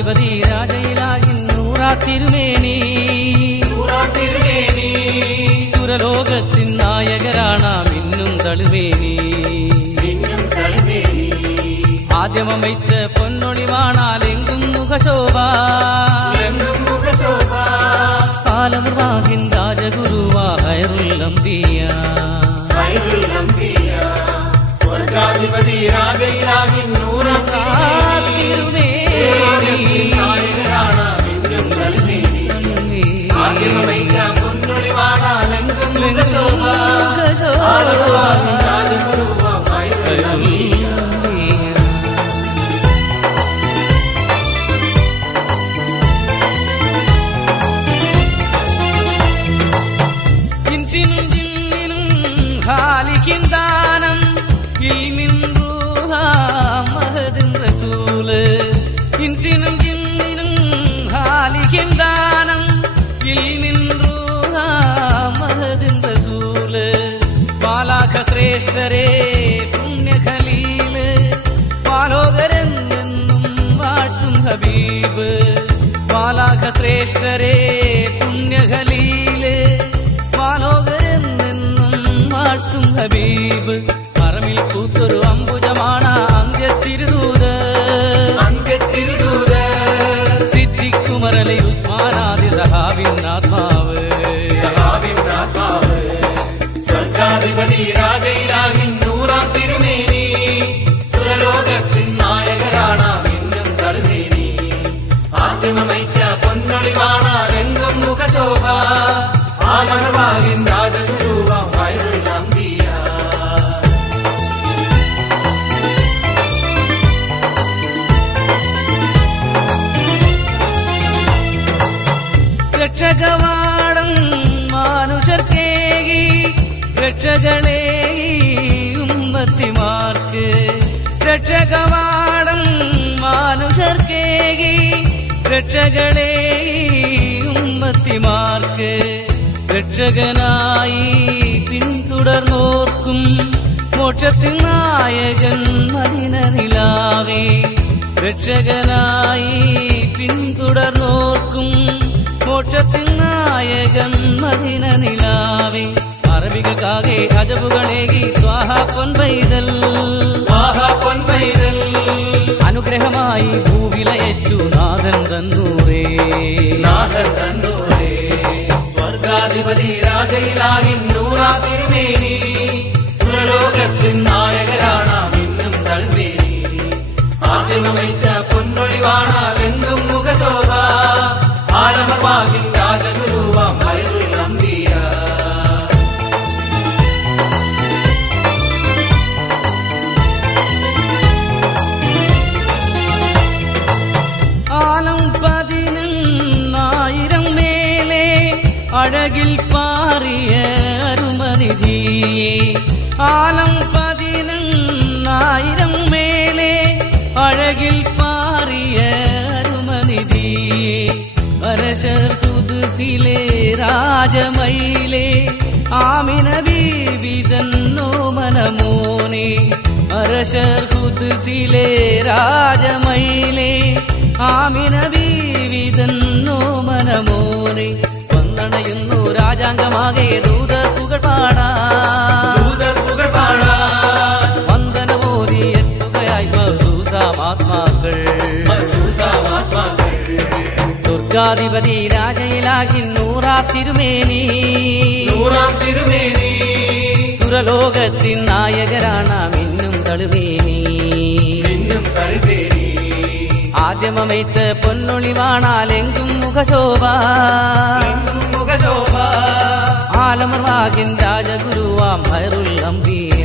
സ്വർഗാധിപതി രാജയിലാകിൻ നൂറാ തിരുമേനി സുരലോകത്തിൻ നായകരാണാം ഇന്നും തളിമേനി ആദ്യമമൈത്ത പൊന്നൊളിവാണാലെങ്കും മുഖശോഭ കാലമുർവാഹിൻ രാജഗുരുവാ ഹൈറുൽ അംബിയ സ്വർഗാധിപതി രാജയിലാകിൻ നൂറാ തിരുമേനി ആദ്യമമൈത്ത പൊന്നൊളിവാണാലെങ്കും മുഖശോഭ രാജഗുരുവാ ഹൈറുൽ അംബിയ ഖാലിഖിന്ദാനം ഇൽമിൻ റൂഹാ മഹദിൻ റസൂല് ഇൻസിനും ജിന്നിനും ഖാലിഖിന്ദാനം ഇൽമിൻ റൂഹാ മഹദിൻ റസൂല് മാലാഖ ശ്രേഷ്ഠരേ പുണ്യ ഖലീല് മാലോകരെന്നും വാഴ്ത്തും ഹബീബ് മാലാഖ ശ്രേഷ്ഠരേ പുണ്യ ഖലീല് മാലോകരെന്നും ഹബീബ് മറമിൽ കൂത്തൊരു അംബുജമാണ് അന്ത്യത്തിരുദൂത് സിദ്ദിഖുമറലി ഉസ്മാനാദി സഹാബിൻ ആത്മാവ് സ്വർഗാധിപതി രാജയിലാകിൻ നൂറാം തിരുമേനി സുരലോകത്തിൻ നായകരാണാം ഇന്നും തളിമേനി ആദ്യമമൈത്ത പൊന്നൊളിവാണാലെങ്കും മുഖശോഭ ആലമർവാകിൻ രാജഗുരുവാം ഹൈറുൽ അംബിയ രക്ഷകവാടം മാനുഷർക്കേകി രക്ഷകളേ ഉമ്മത്തിമാർക്ക് രക്ഷകവാടം മാനുഷർക്കേകി രക്ഷകളേ ഉമ്മത്തിമാർക്ക് രക്ഷകനായി പിന്തുടർന്നോർക്കും മോക്ഷത്തിൻ നായകൻ മദീന നിലാവേ രക്ഷകനായി പിന്തുടർന്നോർക്കും മോക്ഷത്തിൻ നായകൻ മദീന നിലാവേ അറബികൾക്കാകെ അജബുകളേകി ത്വാഹ പൊൻപൈതൽ അനുഗ്രഹമായി ഭൂവിലയച്ചു നാഥൻ തന്നൂരേ സ്വർഗാധിപതി രാജയിലാകിൻ നൂറാ തിരുമേനി സുരലോകത്തിൻ നായകരാണാം ഇന്നും തളിമേനി ആദ്യമമൈത്ത പൊന്നൊളിവാണാലെങ്കും മുഖശോഭ ആലമർവാകിൻ രാജഗുരുവാം ഹൈറുൽ അംബിയ ആലം 11,000 മേലെ അഴകിൽ പാറിയ അരുമനിധിയെ ആലം 11,000 മേലെ അഴകിൽ പാറിയ അരുമനിധിയെ അരശർ ഖുദ്സിലെ രാജമയിലെ ആമിന ബീബി തന്നോമനമോനെ അരശർ ഖുദ്സിലെ രാജമയിലെ ആമിന ബീവി തന്നോമനമോനെ വന്നണയുന്നു രാജാംഗമാകെ ദൂതർപ്പുകൾ പാടാ വന്ദനമോദി എത്തുകയായി മഹസൂസാമാത്മാക്കൾ സ്വർഗാധിപതി രാജയിലാകിൻ നൂറാ തിരുമേനി സുരലോകത്തിൻ നായകരാണാം ഇന്നും തളിമേനി ആദ്യമമൈത്ത് പൊന്നൊളിവാണാലെങ്കും മുഖശോഭ ആലമർവാകിൻ രാജഗുരുവാം ഹൈറുൽ അംബിയ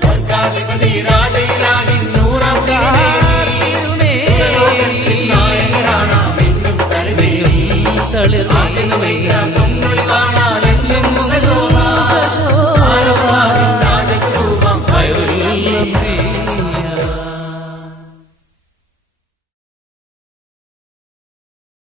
സ്വർഗാധിപതി രാജയിലാകിൻ നൂറാം തിരുമേനി തളിർമേനി